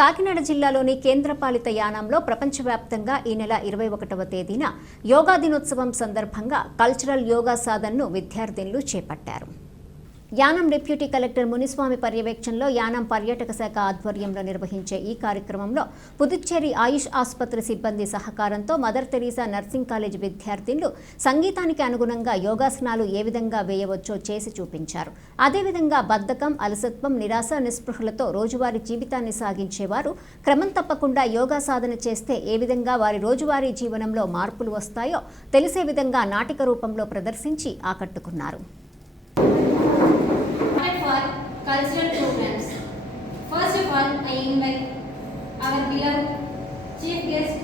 కాకినాడ జిల్లాలోని కేంద్రపాలిత యానంలో ప్రపంచవ్యాప్తంగా ఈ నెల ఇరవై ఒకటవ తేదీన యోగా దినోత్సవం సందర్భంగా కల్చరల్ యోగా సాధనను విద్యార్థినులు చేపట్టారు. యానం డిప్యూటీ కలెక్టర్ మునిస్వామి పర్యవేక్షణలో యానం పర్యాటక శాఖ ఆధ్వర్యంలో నిర్వహించే ఈ కార్యక్రమంలో పుదుచ్చేరి ఆయుష్ ఆసుపత్రి సిబ్బంది సహకారంతో మదర్ తెరీసా నర్సింగ్ కాలేజ్ విద్యార్థినులు సంగీతానికి అనుగుణంగా యోగాసనాలు ఏ విధంగా వేయవచ్చో చేసి చూపించారు. అదేవిధంగా బద్ధకం అలసత్వం నిరాశ నిస్పృహలతో రోజువారీ జీవితాన్ని సాగించేవారు. క్రమం తప్పకుండా యోగా సాధన చేస్తే ఏ విధంగా వారి రోజువారీ జీవనంలో మార్పులు వస్తాయో తెలిసే విధంగా నాటిక రూపంలో ప్రదర్శించి ఆకట్టుకున్నారు. for cultural programs. First of all, I invite our beloved chief guest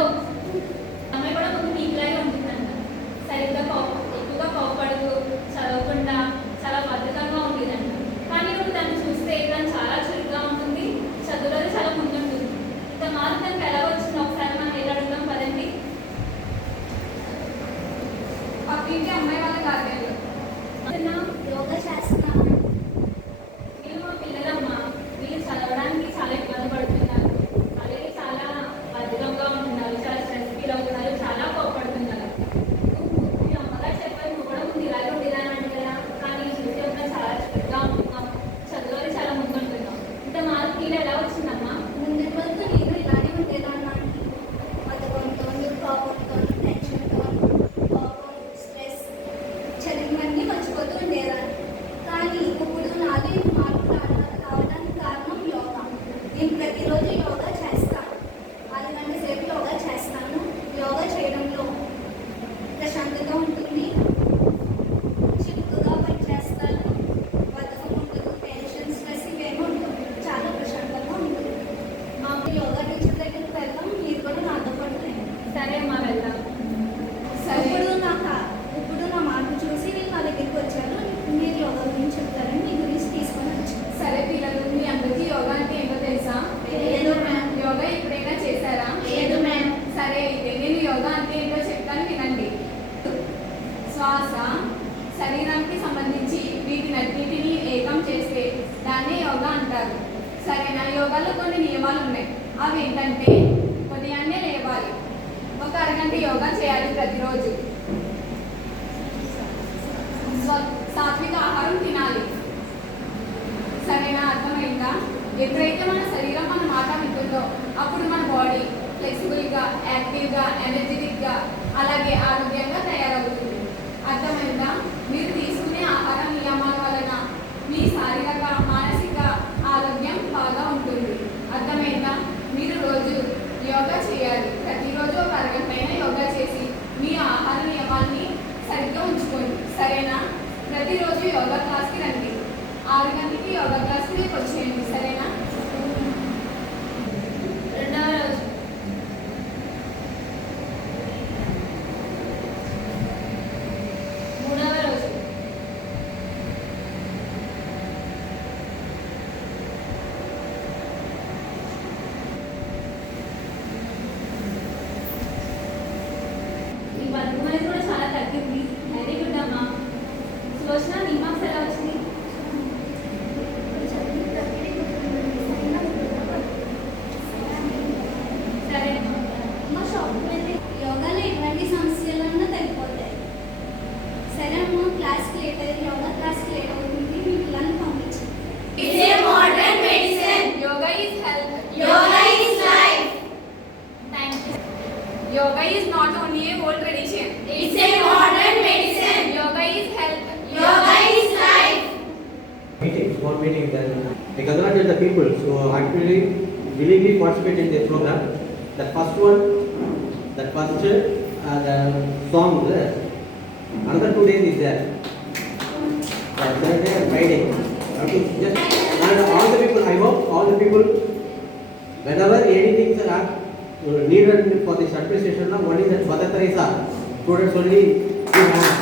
Pero సరేనా యోగాలో కొన్ని నియమాలు ఉన్నాయి. అవి ఏంటంటే ఉదయాన్నే లేవాలి. ఒక అరగంట యోగా చేయాలి ప్రతిరోజు. సాత్విక ఆహారం తినాలి. సరేనా అర్థమైందా? ఎప్పుడైతే మన శరీరం మన మాట వింటుందో అప్పుడు మన బాడీ ఫ్లెక్సిబుల్గా యాక్టివ్గా ఎనర్జెటిక్గా అలాగే ఆరోగ్యంగా తయారవుతుంది. Meeting, then I congratulate the people who actually willingly participate in this program. The first one, the first uh, the song, uh, another two days is there. The Thursday and Friday. Okay, just, and all the people, I hope all the people, whenever anything are uh, needed for this administration, now only that Mother Teresa, students only give hand.